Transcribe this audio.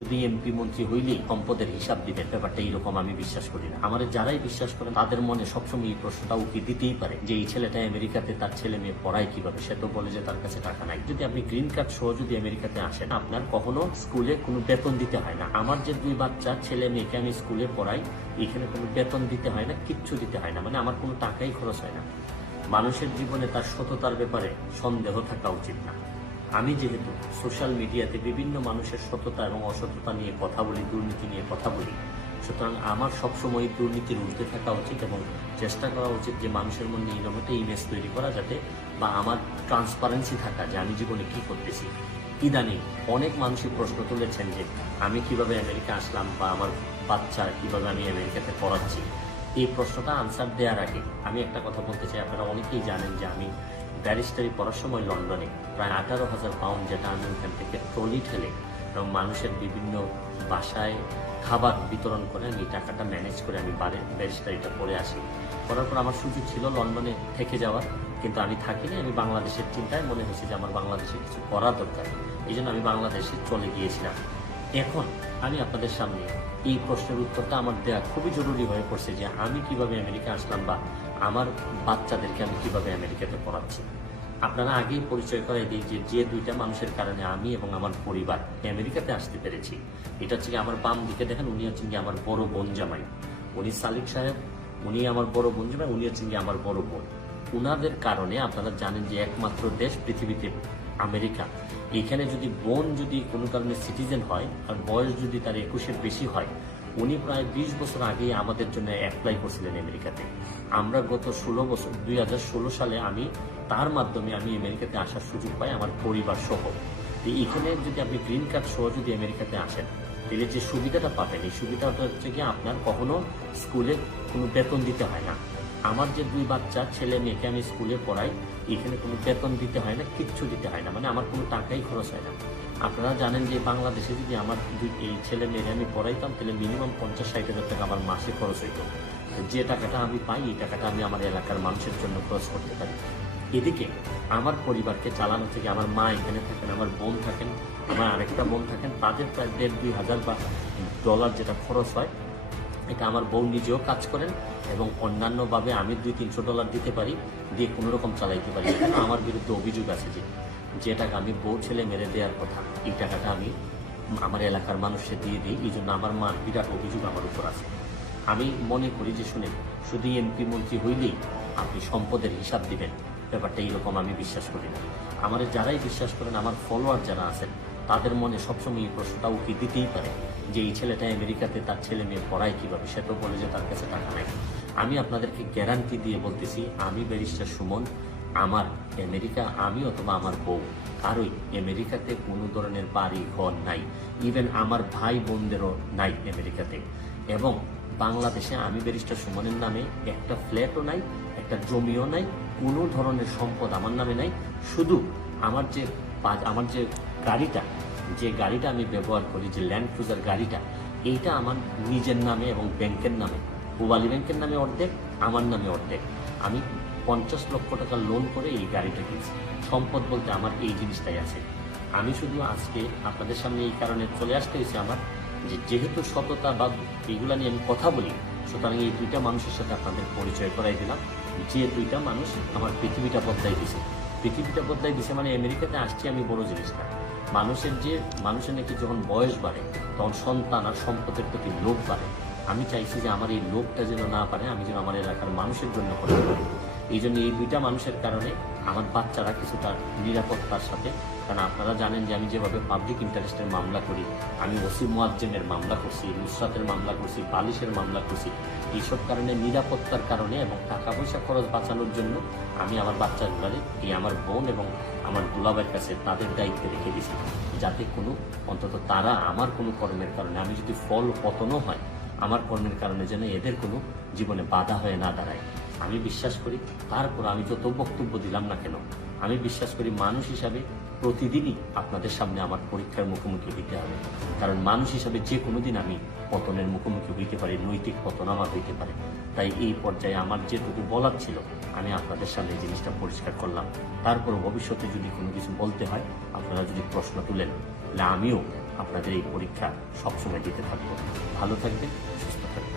যদি এমপি মন্ত্রী হইলেই সম্পদের হিসাব দিবেন, ব্যাপারটা এইরকম আমি বিশ্বাস করি না। আমার যারাই বিশ্বাস করেন তাদের মনে সবসময় এই প্রশ্নটা উকি দিতেই পারে যে এই ছেলেটা আমেরিকাতে তার ছেলে মেয়ে পড়ায় কিভাবে, সে তো বলে যে তার কাছে টাকা নাই। যদি আপনি গ্রিন কার্ড সহ যদি আমেরিকাতে আসেন, আপনার কখনো স্কুলে কোনো বেতন দিতে হয় না। আমার যে 2 বাচ্চা ছেলে মেয়েকে আমি স্কুলে পড়াই, এখানে কোনো বেতন দিতে হয় না, কিচ্ছু দিতে হয় না, মানে আমার কোনো টাকাই খরচ হয় না। মানুষের জীবনে তার সততার ব্যাপারে সন্দেহ থাকা উচিত না। আমি যেহেতু সোশ্যাল মিডিয়াতে বিভিন্ন মানুষের সততা এবং অসততা নিয়ে কথা বলি, দুর্নীতি নিয়ে কথা বলি, সুতরাং আমার সবসময় দুর্নীতির ঊর্ধ্বে থাকা উচিত এবং চেষ্টা করা উচিত যে মানুষের মধ্যে এইরকম একটা ইমেজ তৈরি করা, যাতে বা আমার ট্রান্সপারেন্সি থাকা যে আমি জীবনে কি করতেছি। ইদানিং অনেক মানুষই প্রশ্ন তুলেছেন যে আমি কিভাবে আমেরিকা আসলাম বা আমার বাচ্চা কিভাবে আমি আমেরিকাতে পড়াচ্ছি। এই প্রশ্নটা আনসার দেওয়ার আগে আমি একটা কথা বলতে চাই। আপনারা অনেকেই জানেন যে আমি ব্যারিস্টারি পড়ার সময় লন্ডনে প্রায় 18,000 পাউন্ড, যেটা আমি ওখান থেকে ট্রলি ঠেলে এবং মানুষের বিভিন্ন বাসায় খাবার বিতরণ করে আমি টাকাটা ম্যানেজ করে আমি ব্যারিস্টারিটা পড়ে আসি। করার পর আমার সুযোগ ছিল লন্ডনে থেকে যাওয়ার, কিন্তু আমি থাকিনি। আমি বাংলাদেশের চিন্তায় মনে হয়েছে যে আমার বাংলাদেশে কিছু করা দরকার, এই জন্য আমি বাংলাদেশে চলে গিয়েছিলাম। এখন আমি আপনাদের সামনে এই প্রশ্নের উত্তরটা আমার দেওয়া খুবই জরুরি হয়ে পড়ছে যে আমি কিভাবে আমেরিকা আসলাম বা আমার বাচ্চাদেরকে আমি কিভাবে আমেরিকাতে পড়াচ্ছি। আপনারা আগেই পরিচয় করাই দিই যে 2টা মানুষের কারণে আমি এবং আমার পরিবার আমেরিকাতে আসতে পেরেছি। এটা হচ্ছে আমার বাম দিকে দেখেন, উনি হচ্ছেন কি আমার বড় বোন জামাই, উনি সালিক সাহেব, উনি আমার বড় বোন জামাই, উনি হচ্ছেন কি আমার বড় বোন। উনাদের কারণে আপনারা জানেন যে একমাত্র দেশ পৃথিবীতে আমেরিকা, এখানে যদি বোন যদি কোনো কারণে সিটিজেন হয় আর বয়স যদি তার 21-এর বেশি হয়, উনি প্রায় 20 বছর আগে আমাদের জন্য অ্যাপ্লাই করছিলেন আমেরিকাতে। আমরা গত 16 বছর 2016 সালে আমি তার মাধ্যমে আমি আমেরিকাতে আসার সুযোগ পাই আমার পরিবার সহ। তো এখানে যদি আপনি গ্রিন কার্ড সহ যদি আমেরিকাতে আসেন, তাহলে যে সুবিধাটা পাবেন, এই সুবিধাটা হচ্ছে কি আপনার কখনো স্কুলে কোনো বেতন দিতে হয় না। আমার যে 2 বাচ্চা ছেলে মেয়েকে আমি স্কুলে পড়াই, এখানে কোনো বেতন দিতে হয় না, কিচ্ছু দিতে হয় না, মানে আমার কোনো টাকাই খরচ হয় না। আপনারা জানেন যে বাংলাদেশে যদি আমার এই ছেলে মেয়েকে আমি পড়াইতাম, তাহলে মিনিমাম 50-60 হাজার টাকা আমার মাসে খরচ হইতো। যে টাকাটা আমি পাই, এই টাকাটা আমি আমার এলাকার মানুষের জন্য খরচ করতে পারি। এদিকে আমার পরিবারকে চালানো থেকে আমার মা এখানে থাকেন, আমার বোন থাকেন, আমার আরেকটা বোন থাকেন, তাদের প্রায় 1,500-2 হাজার বা ডলার যেটা খরচ হয়, এটা আমার বউ নিজেও কাজ করেন এবং অন্যান্যভাবে আমি $200-300 দিতে পারি, দিয়ে কোনো রকম চালাইতে পারি। এখানে আমার বিরুদ্ধে অভিযোগ আছে যে টাকা আমি বউ ছেলে মেরে দেওয়ার কথা, এই টাকাটা আমি আমার এলাকার মানুষকে দিয়ে দিই। এই জন্য আমার মার বিরাট অভিযোগ আমার উপর আছে। আমি মনে করি যে শুনে শুধু এমপি মন্ত্রী হইলেই আপনি সম্পদের হিসাব দিবেন, ব্যাপারটা এইরকম আমি বিশ্বাস করি না। আমার যারাই বিশ্বাস করেন, আমার ফলোয়ার যারা আছেন, তাদের মনে সবসময় এই প্রশ্নটা উকি দিতেই পারে যে এই ছেলেটা আমেরিকাতে তার ছেলে মেয়ে পড়ায় কিভাবে, সে তো বলে যে তার কাছে টাকা নাই। আমি আপনাদেরকে গ্যারান্টি দিয়ে বলতেছি, আমি ব্যারিস্টার সুমন, আমার আমেরিকা, আমি অথবা আমার বউ কারোই আমেরিকাতে কোনো ধরনের বাড়ি ঘর নাই, ইভেন আমার ভাই বোনদেরও নাই আমেরিকাতে। এবং বাংলাদেশে আমি ব্যারিস্টার সুমনের নামে একটা ফ্ল্যাটও নাই, একটা জমিও নাই, কোনো ধরনের সম্পদ আমার নামে নাই। শুধু আমার যে গাড়িটা আমি ব্যবহার করি, যে ল্যান্ড ক্রুজার গাড়িটা, এইটা আমার নিজের নামে এবং ব্যাংকের নামে, পূবালী ব্যাংকের নামে অর্ধেক, আমার নামে অর্ধেক। আমি 50 লক্ষ টাকা লোন করে এই গাড়িটা কিনছি। সম্পদ বলতে আমার এই জিনিসটাই আছে। আমি শুধু আজকে আপনাদের সামনে এই কারণে চলে আসতে হয়েছে আমার, যেহেতু সততা বা এগুলা নিয়ে আমি কথা বলি, সুতরাং এই 2টা মানুষের সাথে আপনাদের পরিচয় করাই দিলাম। যে 2টা মানুষ আমার পৃথিবীটা বদলাই দিছে মানে আমেরিকাতে আসছি আমি বড় জিনিস না। মানুষের নাকি যখন বয়স বাড়ে তখন সন্তান আর সম্পদের প্রতি লোভ বাড়ে। আমি চাইছি যে আমার এই লোভটা যেন না পারে, আমি যেন আমার এলাকার মানুষের জন্য করতে পারি। এই জন্য এই 2টা মানুষের কারণে আমার বাচ্চারা কিছুটা নিরাপত্তার সাথে, কারণ আপনারা জানেন যে আমি যেভাবে পাবলিক ইন্টারেস্টের মামলা করি, আমি ওসি মুয়াজ্জেমের মামলা করছি, নুসরাতের মামলা করছি, বালিশের মামলা করছি, এইসব কারণে নিরাপত্তার কারণে এবং টাকা পয়সা খরচ বাঁচানোর জন্য আমি আমার বাচ্চাগুলারে এই আমার বোন এবং আমার দুলাভাইয়ের কাছে তাদের দায়িত্বে রেখে দিয়েছি, যাতে কোনো অন্তত তারা আমার কোনো কর্মের কারণে, আমি যদি ফল পতনও হয় আমার কর্মের কারণে, যেন এদের কোনো জীবনে বাধা হয়ে না দাঁড়ায়। আমি বিশ্বাস করি, তারপর আমি যত বক্তব্য দিলাম না কেন, আমি বিশ্বাস করি মানুষ হিসাবে প্রতিদিনই আপনাদের সামনে আমার পরীক্ষার মুখোমুখি হইতে হবে। কারণ মানুষ হিসাবে যে কোনো দিন আমি পতনের মুখোমুখি হইতে পারি, নৈতিক পতন আমার হইতে পারে। তাই এই পর্যায়ে আমার যেটুকু বলার ছিল আমি আপনাদের সামনে এই জিনিসটা পরিষ্কার করলাম। তারপর ভবিষ্যতে যদি কোনো কিছু বলতে হয়, আপনারা যদি প্রশ্ন তুলেন, তাহলে আমিও আপনাদের এই পরীক্ষা সবসময় দিতে থাকবো। ভালো থাকবেন, সুস্থ থাকবেন।